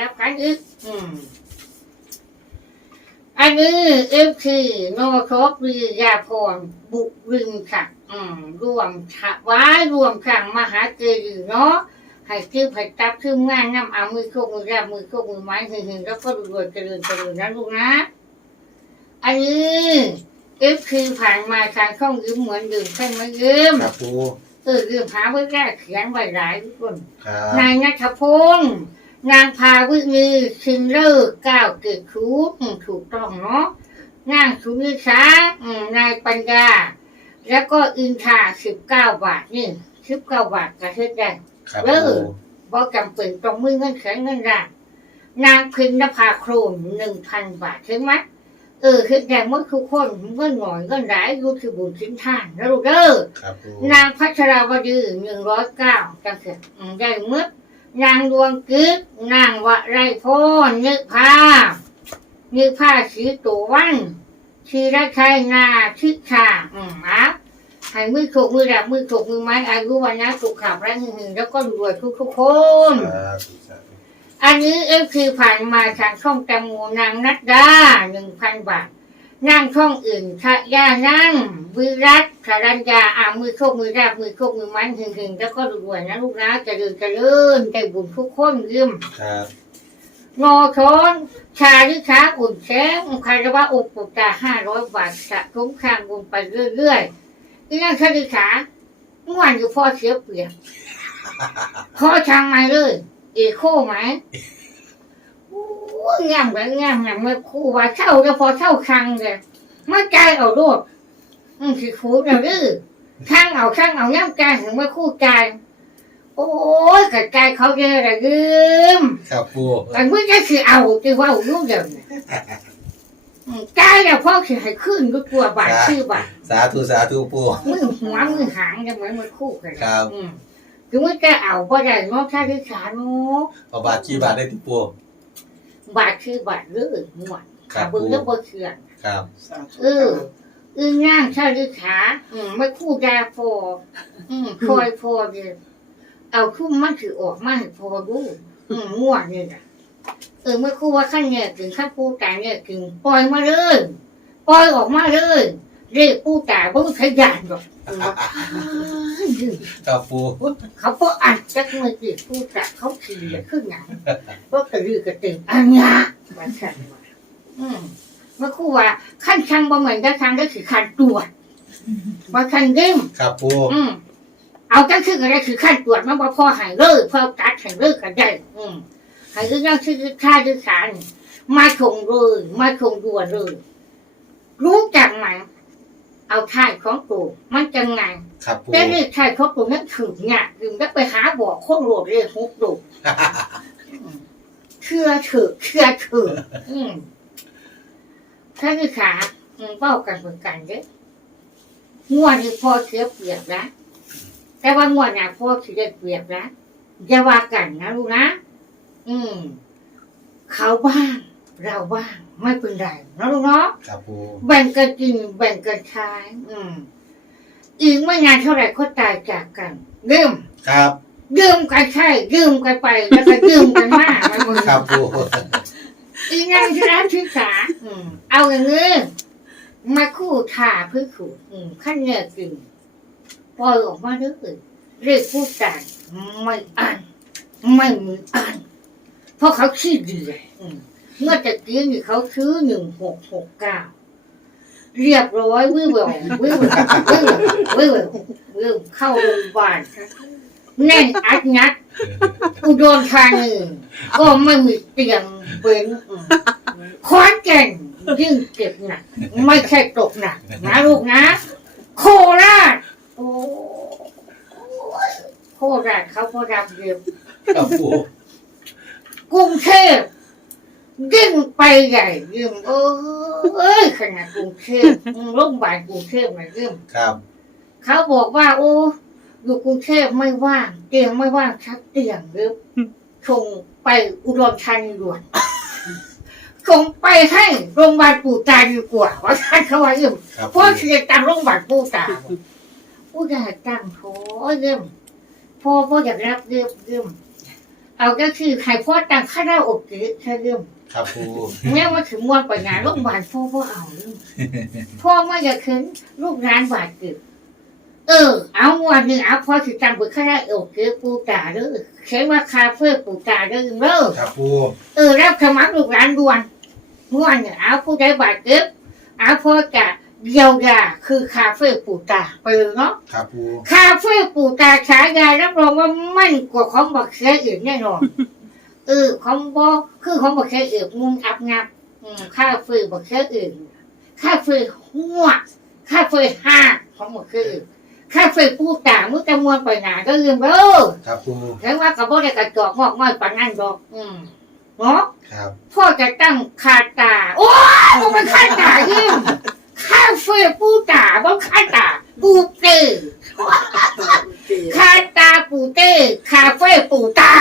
รับกันอีกอืมอันนี้เอฟคือนอทอกวิยาพรบุกรึงค่ะ อืมรวมถวายรวมขังมหาเจดีย์เนาะให้ชื่อไผ่ตับชื่องานน้ำเอามือโคกมือราบมือโคกมือไม้หึงๆแล้วก็รวยๆเจริญเจริญนะลูกนะอันนี้เอฟคือผ่านมาทางช่องยืมเหมือนเดิมใช่ไหมยืมครับปูเออยืมหาไว้แรกเขียนไว้หลายทุกคนครับนายนัทพงศ์ นางพาวินีชินเลิกก้าวเกิดชูอืมถูกต้องเนาะนางสุนิสาอืมนายปัญญา แล้วก็อินทาสิบเก้าบาทนี่สิบเก้าบาทกระเทศได้ครับเอปูอบ่จำเป็นตรงมือเงินแข็งเงินรางนางพินนภาโครมหนึ่งพันบาทถึงไหมเออคือแต่เมื่อทุกคนเมื่อหน่อยเงินหลายรู้คือบุญชิ้นท่านแล้วลูกเด้อครับปูนางพัชราวดีหนึ่งร้อยเก้าจังเสร็จอืมได้เมื่อ นางดวงกึกนางวะไรพรนึกผ้านึกผ้าสีตัววันชีรชัยนาชิชาอืมอะให้มือถูกมือดับมือถูกมือไม้อายุวันนะสุขขับแรงหึงๆแล้วก็รวยทุกทุกๆคนครับสาธุอันนี้เอฟคือผ่านมาทางช่องแตงโมนางนัดดาหนึ่งพันบาท นั่งช่องอื่นทะยานั่งวิรัตสรัญญาอามือโคกมือราบมือโคกมือมันหึงๆแล้วก็รวยๆนะลูกนะเจะเดินจะเลื่อนได้บุญทุกคนยืมครับงอชอนชาลิชาอุ่นแช้งคารวะอุปุตตาห้าร้อยบาทสะทุกข้างบุญไปเรื่อยๆที่นั่นชาลิชาเมื่อวานอยู่พ่อเสียเปรียบพ่อทางมาเลย เอโคไหมโอ้ย งามแบบงามงามไม่คู่ว่าเช่าจะพอเช่าคังเลยมาใจายเอาโลดอืมสิคูเราดื้อข้างเอาข้างเอาย่ำใจายถึงไม่คู่ใจายโอ้ยกระจายเขาเยอะระยืมครับปูกันไม่ได้คือเอาที่ว่าลูกเดียวเนี่ยอืมใจายแล้วพ่อคือให้ขึ้นก็กลัวบาดชื่อบาดสาธุสาธุปูมือหัวมือหางจะเหมือนมือคู่กันครับอืมถึงว่าจะเอาเพราะได้เนอกชาติขาเนาะเอาบาทกี่บาทได้ที่ปู บาดคือบาดเลือดหมดครัขาบบึงแล้วบ่เชื่อครับเอออึ้งย่างชาลิขาอืมไม่คู่ดาพออืมคอยพอเดียเอาคุ้มมันถือออกมาให้พอดูอืมม่วนนี่นะเออไม่คู่ว่าขั้นเนี่ยถึงขั้นปูตาเนี่ยถึงปล่อยมาเลยปล่อยออกมาเลย เรียกปูตาบ่ขยันหรอกเออว่าอ้ายครับปูเขาก็อัดจักมือติปูตาเขาขี่ขึ้นหนังก็กระลือกระตึงอันยะมาสั่นว่าอืมเมื่อครู่ว่าขั้นช่างบ่เหมือนกันช่างก็คือขั้นตรวจว่าขั้นเด้มครับปูอืมเอาจังคืออะไรคือขั้นตรวจมันบ่พอใหายเลยพอตัดใหายเลยกันได้ อืมใหายเรื่องชื่อค่าดื้อสารมาชงเลยมาชงด่วนเลยรู้จักไหม เอาท่ายของตัวมันจะไงครับปูแต่นี่ท่ายของตัวนั้นถึงเนี่ยถึงได้ไปหาบอกคนโหลดเลยฮุกดูเชื่อเถอะเชื่อเถอะอืมถ้าคือขาอืมเป้ากันเหมือนกันเด้องวดนี้พอเสียเปรียบนะแต่ว่างวดหน้าพอเสียเปรียบนะอย่าว่ากันนะลูกนะอืม เขาบ้าง เราบ้างไม่เป็นไรนะลูกเนาะครับปูแบ่งกันกินแบ่งกันใช้อืมอีกไม่นานเท่าไหร่ก็ตายจากกันยืมครับยืมกันใช่ยืมกันไปแล้วก็ยืมกันมามันมึงครับปูอีนั่นที่ร้านที่สาอืมเอาอย่างนี้มาคู่ถ่าเพื่อขู่อืมขั้นเนี่ยจริงปล่อยออกมาเรื่อยเรียกผู้จ่ายไม่อ่าน ไม่มีอ่าน เพราะเขาขี้ดีอืม เมื่อตะกี้นี่เขาซื้อหนึ่งหกหกเก้าเรียบร้อยวิวววิวววิววิววิวเข้าโรงพยาบาลแน่นอัดงัด อุดรธานีก็ไม่มีเตียงเป็นอืมขอนแก่นยิ่งเจ็บหนักไม่ใช่ตกหนักนะลูกนะ โคราชโอ้ยโคราชเขาพอรับเรียบครับปูกรุงเทพ ยิ่งไปใหญ่ยิ่งเอ้ยขนาดกรุงเทพอืมโรงพยาบาลกรุงเทพนะยิ่งครับ เขาบอกว่า โอ้อยู่กรุงเทพไม่ว่างเตียงไม่ว่างชักเตียงหรือส่งไปอุดรธานีด่วนส่งไปให้โรงพยาบาลปู่ตาดีกว่าว่าท่านเขาว่ายิ่งครับเพราะเสียตังโรงพยาบาลปู่ตาผู้ใหญ่ตังโถยิ่งพ่อพ่ออยากรับเยี่ยมยิ่งเอาก็คือใครพ่อตังค่าได้อกเกะแค่เรื่อง ครับปูแม่มาถึงมวนไปงานโรงพยาบาลพ่อพ่อเอาเรื่องพ่อไม่อยากคืนลูกร้านบาดเจ็บเออ เอามวนหนึ่งเอาพ่อถือจังไปค่าได้อกเกะปูตาเด้อเขียนว่าคาเฟ่ปูตาเด้อเด้อครับปูเออรับสมัครลูกหลานด่วนม่วนเนี่ยเอาผู้ใดบาดเจ็บเอาพ่อจะเยียวยาคือคาเฟ่ปูตาไปเลยเนาะครับปูคาเฟ่ปูตาฉายารับรองว่าไม่กว่าของบักเสียอื่นแน่นอน เออของบอคือของบักเสียอื่นมุงอับงับอืมคาเฟ่บักเสียอื่นคาเฟ่หัวคาเฟ่ห้าของบักเสียอื่นคาเฟ่ปูตามุตะมวนไปหนาก็ลืมเด้อครับปูแล้วว่ากับบ่ได้กระจอกงอกง่อยปานนั้นดอกอืมเนาะครับพ่อจะตั้งคาตา โอ้ยมันคาตายิ่งคาเฟ่ปูตาบ่คาตาปูเต้ คาตาปูเต้คาเฟ่ปูตา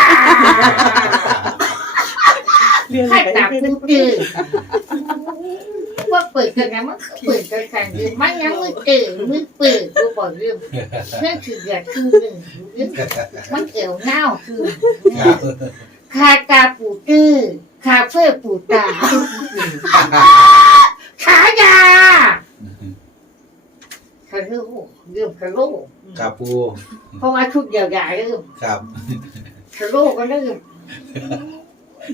เรียนคาไปตาปูเต้ว่าเปิดกันนะมันเปิดกันกันยืมมันยังมือเต้มือเปิดกูบอกเรื่องเรื่องคือเดือดคือหนึ่งเรื่องมันเกี่ยวเน่าคือครับคาตาปูตื้อคาเฟ่ปูตาขายา คารูเรื่องคารูครับปูเพราะว่าชุดเดียวใหญ่เรื่องครับคารูก็เรื่อง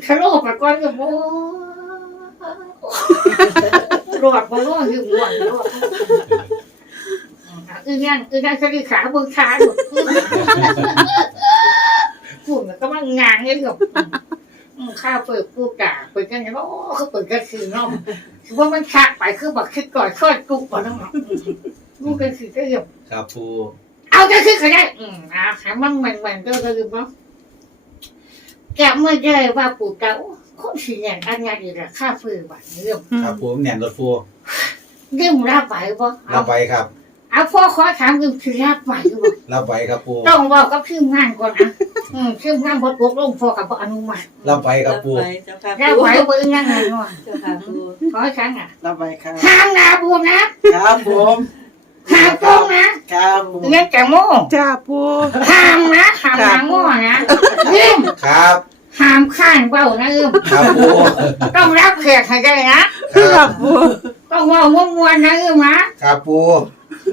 คารูปะก้อนก็โอ้รอดบ่รอดคือหมวนรอดอือยังอือยังคดีขาเบิ่งขาหมดฝุ่นก็มันงานเงี้ยกับอืมข้าวเปิดกูกาเปิดกันอย่างว่าโอ้เขาเปิดกันคือเน้องคือว่ามันชักไปคือบอกคิดก่อนช่วยกูก่อนน้อง กูกันคือก็เรียบครับปูเอาจะคือเขาได้ อืมอ่าหามันมันมันก็ก็คือว่าแกไม่ได้ว่าปู่เก่าคนสีแดงอันนี้ดีละข้าฟื้นบัดเรื่องครับปูแหน่นรถปูเรื่องรับไหวบ่เอารับไว้ครับเอาพ่อขอถามเรื่องคือรับไหวบ่รับไว้ครับปูต้องบอกกับชื่องานก่อนนะอืมชื่องานบทบกลงพ่อกับบ่อนุมัติรับไว้ครับปูเจ้าค่ะรับไหวบ่ยังไงเนาะเจ้าค่ะปูขอฉันอะรับไว้ครับห้ามนาบูนะครับผม ห้ามโกงนะครับผมเรียกแกโม่จ้าปูห้ามนะห้ามนาโม่นะเริ่มครับห้ามข้านเบ้านะเริ่มครับปูต้องรับแขกให้ได้นะ ครับปูต้องว่าว่ามวนนะเริ่มนะครับปู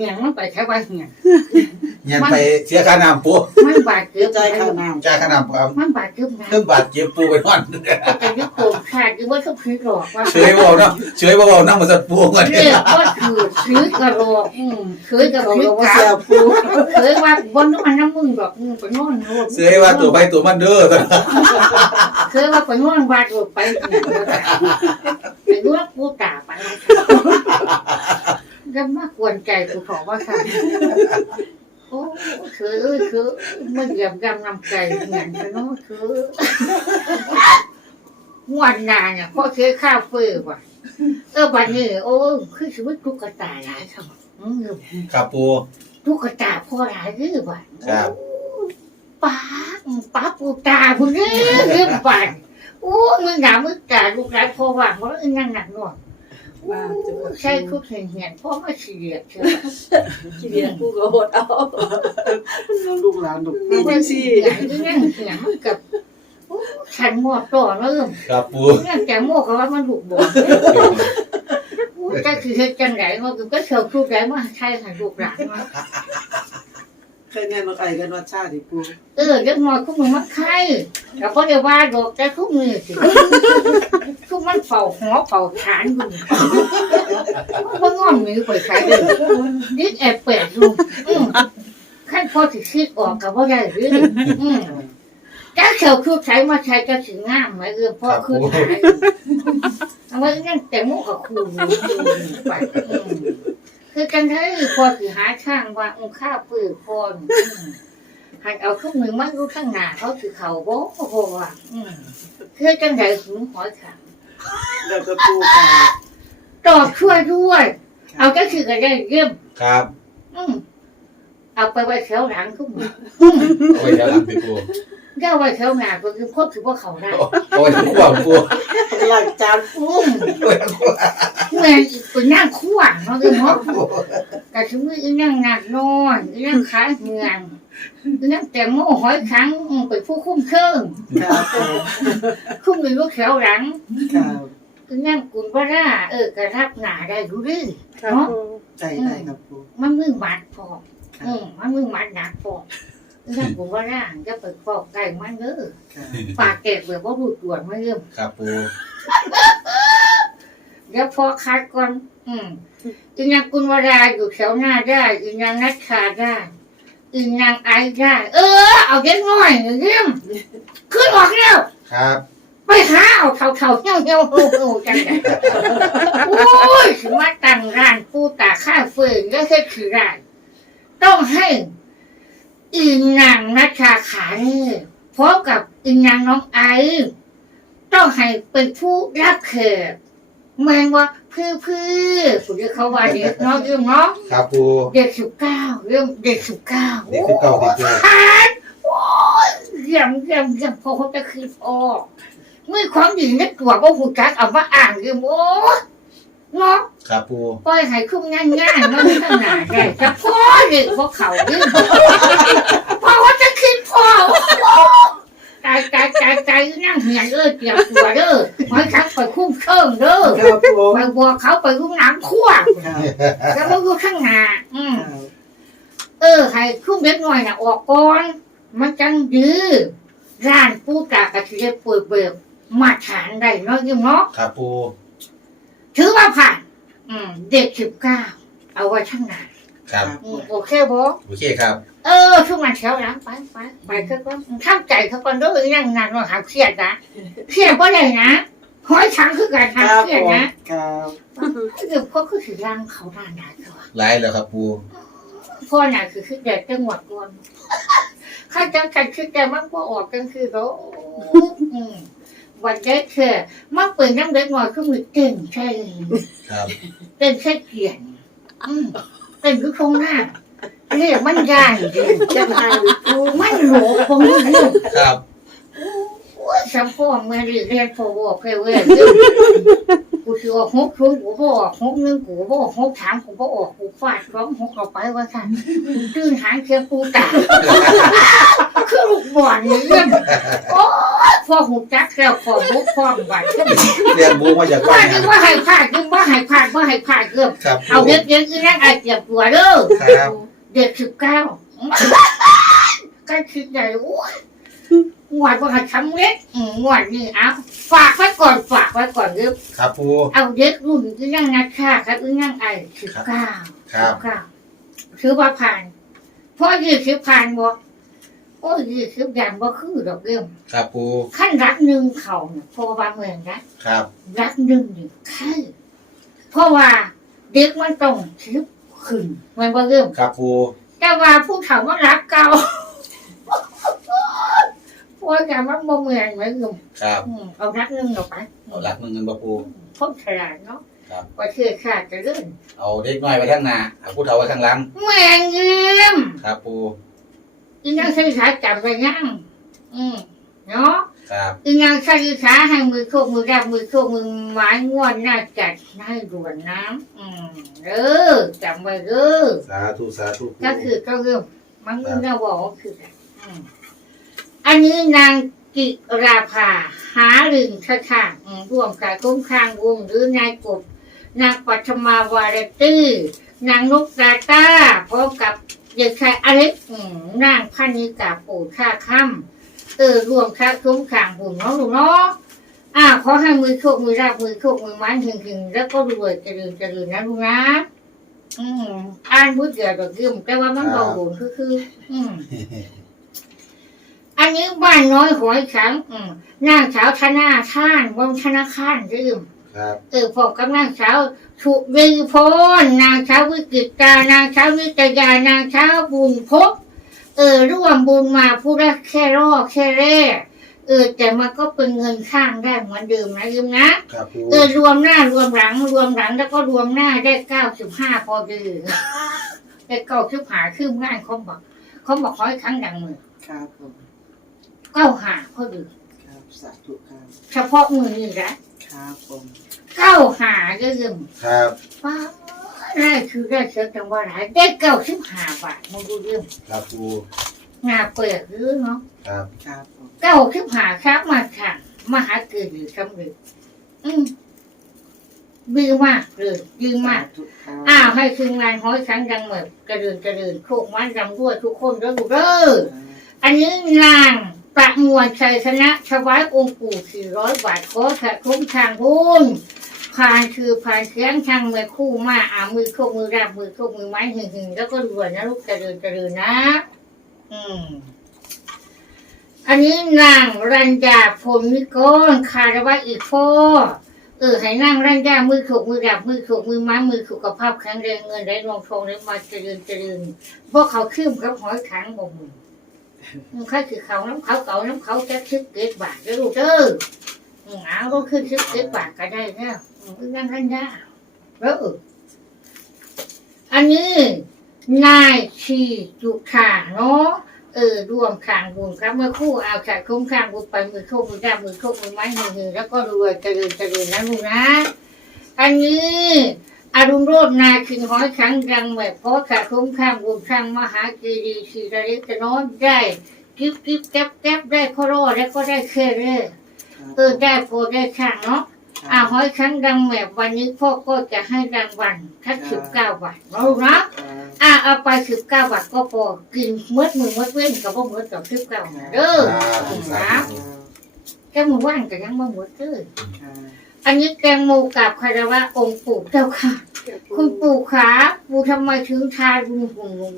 เนี่ยมันไปใช้ไปเนี่ยเงียนไปเสียค่าน้ำปูมันบาดเจ็บใจข้าวน้ำจ่ายค่าน้ำครับมันบาดเจ็บนะเรื่องบาดเจ็บปูไปนอนแต่ยุคโกงขาดคือว่าต้องพิษหลอกว่าเฉยเบาเนาะเฉยเบาๆนั่งมาสัตว์ปูเงินเรียกว่าคือซื้อกระโหลกอืมซื้อกระเขาพิษก็ว่ากัเสียบปูเคยว่าบนน้ำมันน้ำมึงดอกมึงไปนอนโน่นเฉยว่าตัวไปตัวมันเด้อตอนเคยว่าไปนอนบาดหลุดไปเนี่ยไปดูว่ากูตาไป ก็มากวนใจกูขอว่าค่ะโอ้คือเอ้ยคือมันเหยียบยำนำใจเหมือนกันเนาะคือวันนาเนี่ยพ่อเคยข้าวเฟื่อว่ะเออวันนี้โอ้คือชีวิตตุ๊กตาหลายครับอืมครับปูตุ๊กตาพ่อหลายรือว่ะครับป้าป้าปูตาคุณนี่เรื่องบันโอ้มึงหนามึงกาลูกหลานพ่อว่างเพราะอึ้งนั่งหนักหน่ อยโอ้ใช่คุกเห็นเห็นพ่อมาเฉียดเชียวขี้เดียนปูก็หดเอาลูกหลานลูกมีมีจัจังงซี่ซี่อึ้งนั่งเหียงมันกับโอ้ฉันหมดต่อเริ่มครับปูนั่นแต่โม่เขาว่ามันถูกบอกก็คือเฮ็ดจังไรมันก็เชียวทุกไรมาใช่ค่ะลูกหลานมาเคยแน่นรถไอ้กันวัดชาติปูเออเด็กน้อยคุกมึงมันไข่ แต่พอเดี๋ยวว่าดอกแต่คุกมือสิคุกมันเฝ้าหัวเฝ้าฐานอยู่มันงอมมือไปใช้เลยดิแอบเปิดดูอืมขั้นพอสิคิดออกกับว่าได้หรืออืมจ้าเขียวคือใช้มาใช้จะถึงงามไหมเออพ่อคือหายเอาไว้นั่นแต่มุกกับครูไปอืมคือกันให้พอสิหาช่างว่าองค่าปืนคนอืม หันเอาทุกมือมันรู้ข้างหน้าเขาถือเขาโบ้โหอะอืมคือจังไดถึงหอยขังแล้วก็ปูค่ะตอบช่วยด้วย เอาก็คือกันได้เยี่ยมครับ อืมเอาไปไว้แถวหลังทุกมือเอาไว้เดี๋ยวหลังติปูเย่าไว้แถวหน้าก็คือพบถือว่าเขาได้ เอาไว้ทั้งขวบปูหลังจานอืมเอาไว้ทั้งขวบเมื่ออีกเป็นนั่งขวางเขาเลยเนาะแต่ถึงมืออีนั่งหนักนอนอีนั่งขาเหือ นนั่งแต่โม่หอยครั้งอืมเป็นผู้คุ้มเครื่องครับผมคุ้มในลูกแถวหลังครับนั่งกุนว่าร่าเออกระรับหนาได้รู้ดื้อครับผมใจได้ครับปูมันมือหมัดพอครัอืบมมันมือหมัดหนักพอนั่งกุนว่าร่าจะเปิดฟอกไก่มันเด้อครับปากแตกแบบว่าดูดด่วนไม่เริ่มครับปูเดี๋ยวพอคัดก่อน อืมอีนางกุลวราอยู่แถวหน้าได้อีนางนัชชาได้ อีนางไอซ์ได้เออ เอาเด็กน้อยเยี่ยมขึ้นออกแล้วครับ ไปหาเอาเท่าเท่าเหี้ยวเหี้ยวโอ้โหจังไงโอ้ยถึงมาตั้งร้านปูตาข้าวเฟืองก็แค่คือร้านต้องให้อีนางนัชชาขานี่พร้อมกับอีนางน้องไอซ์ต้องให้เป็นผู้รับเขต แมงว่าเพื่อเพื่อผู้ที่เขาว่าเด็กเนาะเรื่องเนาะครับปูเด็กสิบเก้าเรื่องเด็กสิบเก้าเด็กสิบเก้าติดปูผ่านโอ้ยเยี่ยมเยี่ยมเยี่ยมพอเขาจะคืนออกเมื่อความดีนึกตัวก็หูจักเอามาอ่านเรื่องโอ้ยเนาะครับปูปล่อยให้คุ้มง่ายง่ายๆมันขนาดได้จะพ่อเด็กพวกเขาเรื่องพอเขาจะคืนพอ ตายตายตายตายนั่งเหียนเอ้ยเตรียมตัวเด้อไว้คักไปคุ้มเครื่องเด้อครับผมไปบัวเขาไปคุ้มน้ำขั้วบแล้วก็อยู่ข้างหน้าอืมเออให้คุ้มเล็กน้อยน่ะออกก่อนมันจังดื้อร้านปูตากระเทียมเปิดเบิกมาฐานได้เนาะยิ่งเนาะครับปูถือว่าผ่านอืมเด็กสิบเก้าเอาไว้ข้างหน้าครับโอเคบ่โอเคครับ เออช่วงมาแถวหลังไปไปไปเขาก็ข้ามใจเขาก่อนเด้วยนั่งนานว่าหาเครียดนะเครียดเพราะอะไรนะหอยช้างคือการครัทำบเครียดผมนะครับเดี๋ยวเขาคือถือรังเขาด้านไหนตัวไล่แล้วครับปูพ่อน่ะคือคือเด็กจังหวัดกวนข้าจังกันคือแต่มันก็ออกกันคือโอ้อืมวันเด็กเธอมันเปิดน้ำเด็กหน่อยก็มือเต้นใช่ครับเต้นใช่เกียนอืมเต้นคือคงหน้า เรียกมันยานจริงจะมาปูมันโหลคงเรื่องครับ โอ้ยสัมพ่อมาเรียนเรียนพอบอกเพลเว้ยกูสิออกหกชุนกูก็ออกหกหนึ่งกูก็ออกหกสามกูก็ออกกูฟาดร้องหกเอาไปว่าค่ะตื่นหางเคียงปูตาคือลูกบอลนี่เรื่องโอ้ยพอหูจักแล้วพอบุกพร้อมบัดเรียนบูมาจากว่าบ้านนึนะกว่าให้พลาดนึกว่าให้พลาดว่าให้พลาดเกือบครับเอาปูเด็กเด็กที่นั่งไอเจ็บตัวเด้อ ครับ เด็กสิบเก้าก็คิดใหญ่โอ้ยงวดว่าให้ทำเล็กอืมงวดนี่เอาฝากไว้ก่อนฝากไว้ก่อนเด้อครับปูเอาเด็กรุ่นที่นั่งนักฆ่าครับที่นั่งไอสิบเก้าครับสิเก้าถือว่าผ่านเพราะยี่สิบผ่านบ่โอ้ยยี่สิบยันบ่คือดอกเรื่องครับปูขั้นรักหนึ่งเขาเนี่ยพอบางเมืองนะครับ รักหนึ่งนี่ใช่เพราะว่าเด็กมันต้องคิด ขึ้นมันบ่เริ่มครับปูแต่ว่าผู้เฒ่ามันรักเก่าเพราะแต่มันบ่เหมือนเหมือนเดิมครับอืมเอารักหนึ่งออกไปเอาหลักหนึ่งเงินบ่ปูพ้นฉลาดเนาะครับว่าเชื่อขาดจะเลื่อนเอาเด็กน้อยไว้ข้างหน้าเอาผู้เฒ่าไว้ข้างหลังแม่งเยี่ยมครับปูอีนางใช้ขาจำไปยังอืม เนาะครับอีนางใช้ขาให้มือโคกมือรับมือโคกมือไม้ง่วนหน้าจัดให้ด่วนน้ำอืมเออจำไว้เด้อสาธุสาธุปูก็คือก็เรื่องมันมึงจะบอกว่าคืออะไรอืมอันนี้นางกิราภาหาลึงค่ะค่ะอืมร่วมกับคุ้มคางวงหรือนายกบนางปัทมาวาระตื้อนางนกตาตาพร้อมกับเด็กชายอเล็กอืมนางพันิกาปู่ท่าค่ำ เออรวมค่าคุ้มคางบุญเนาะลูกเนาะอ่าขอให้มือโชคมือราบมือโชคมือไม้ถึงถึงๆแล้วก็รวยเจริญเจริญนะลูกนะอืมอ่านพูดเดียวดอกยืมแต่ว่ามันเบาหูคือคือ อืมอันนี้บ้านน้อยหอยขังอืมนางสาวธนาท่านวงธนาคารยืมครับเออพบกับนางสาวชุวีพรนางสาววิกิตานางสาววิตยานางสาวบุญพบ เออร่วมบุญมาผู้ละแค่รอแค่แร่เออ แต่มันก็เป็นเงินข้างได้เหมือนเดิมนะยืมนะครับปูเออรวมหน้ารวมหลัง รวมหลังแล้วก็รวมหน้าได้เก้าสิบห้าพอดีได้เก้าสิบห้าคือง่ายเขาบอกเขาบอกขอให้ครั้งดังมือครับผมเก้าหาพอดีครับสาธุครับเฉพาะมือนี่นะครับผมเก้าหาก็ยืมครับป้า ได้คือได้เสียจังว่าหลายได้เก้าสิบห้าบาทมึงดูยืมครับปูงาเปิดหรือเนาะครับครับผมเก้าสิบหาครับมาค่ะมหาเกิดหรือสำเร็จอืมดีมากเลยดีมากทุกครับอ้าวให้คืนงานห้อยครั้งดังเหมือนกระเดินกระเดินโคกมันรำด้วยทุกคนเด้อลูกเด้ออันนี้นางประมวลชัยชนะถวายองค์ปู่สี่ร้อยบาทขอแขกคุ้มทางบุญ ผ่านคือผ่านเสียงทางเมื่อคู่มาอามือโคกมือราบมือโคกมือไม้หึงหึงแล้วก็รวยนะลูกกระเดินกระเดินนะ อืม อันนี้นางรัญญาพลนิกรคารวะอีกพ่อเออให้นั่งรัญญามือขกมือดับมือขกมือไม้มือสุขภาพแข็งแรงเงินได้รองทองได้มาเจริญเจริญเพราะเขาขึ้นกับหอยขังบ่มึงมึงใครคือเขาน้ำเขาเก่าน้ำเขาจะชิบเกตบาทเด้อลูกเด้ออืมเอาก็ขึ้นชิบเกตบาทก็ได้แล้ว อืมนั่งรัญญาเอออันนี้นายชีจุธาเนาะเออรวมคางบุญครับ เมื่อคู่เอาจากคุ้มคางบุญไปมือโคกมือด้มือโคกมือไม้มือหนึ่งแล้วก็รวยเจริญเจริญนะลูกนะ อันนี้อรุณโรจนาคิงห้อยครั้งดังแบบเพราะจากคุ้มคางบุญครั้งมหากีรีชีระเล็กจะน้อยได้กิ๊บกิ๊บแก๊บแก๊บได้ข้อรอดแล้วก็ได้เครื่เลยเออได้โพได้ข้างเนาะ อ่าห้อยครั้งดังแบบวันนี้พ่อก็จะให้รางวัลทักสิบเก้าบาทนะลูกนะอะเอาไปสิบเก้าบาทก็พอกินเมื่อมือเมื่อเว้นกับว่าเมื่อต่อสิบเก้าเด้อครับสานะธุแกมือว่างก็ยังมาหมดเลยอันนี้แกงโมกับคารวะองค์ปู่เจ้าค่ะ คุณปู่ขาปู่ทำไมถึงทารุณหุ่นหนู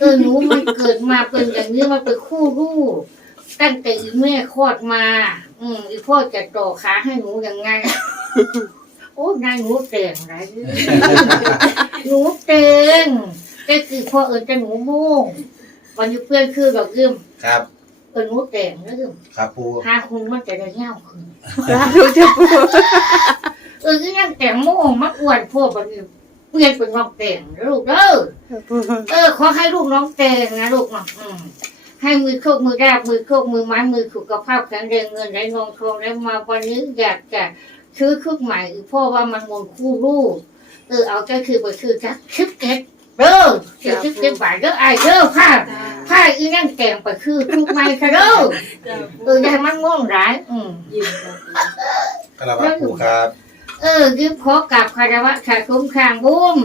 เออหนูมันเกิดมาเป็นอย่างนี้มันเป็นคู่รูป ตั้งแต่อีแม่คลอดมา อืมอีพ่อจะต่อขาให้หนูยังไง โอ้นายหนูแต่งไรหนูเต็งแต่คือพ่อเอิญจะหนูโม่งวันนี้เพื่อนคือดอกยืมครับ เอิญหนูแต่งนะยืมครับปูหาคุณมันจะได้เงาขึ้นดูจะปูเออที่นั่งแต่งโม่งมักอวดพวกวันนี้เปลี่ยนเป็นน้องแต่งนะลูกเด้อเออขอให้ลูกน้องเตงนะลูกนะอืม ให้มือโคกมือแรกมือโคกมือไม้มือสุขภาพแข็งแรงเงินไหลนองทองแล้วมาวันนี้อยากจะซื้อชุดใหม่เพราะว่ามันมนคู่ลูกเออเอาก็คือไปซื้อจักชิปเก็ตเด้อเสียชิปเก็ตบาทเด้อไอายเด้อผ้าผ้าอีนั่งแต่งไปคือชุดใหม่ค่ะเด้อเอออย่าให้มันง่วงร้ายอืมยิ้มครับกระบะปูครับ เออยืมขอกับคารวะขาคุ้มคางบุ้ม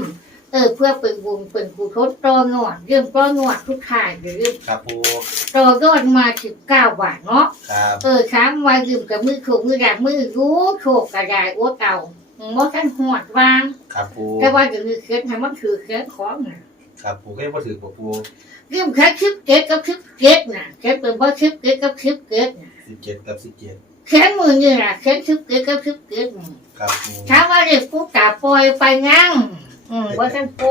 ออเพื่อเป็นบุญเป็นกุศลต่อหนวดยืมต่อหนวดทุกทายหรือครับปูต่อยอดมาสิบเก้าบาทเนาะครับเออช้างมายืมกับมือโขกมือดักมือรู้โขกกระดาษโอ้เก่าบ่ท่านหอดวางครับปูแต่ว่าจะมีเคล็ดให้มันถือเคล็ดของน่ะครับปูก็ยังบ่ถือบ่ปูยืมแค่ชิปเก็ตกับชิปเก็ตน่ะเคล็ดเป็นบ่ชิปเก็ตกับชิปเก็ตน่ะสิบเจ็ดกับสิบเจ็ดแค่มือนี่น่ะแค่ชิปเก็ตกับชิปเก็ตน่ะครับปูถามว่าเด็กผู้ตาปล่อยไปยัง อืมบ่ท่านโป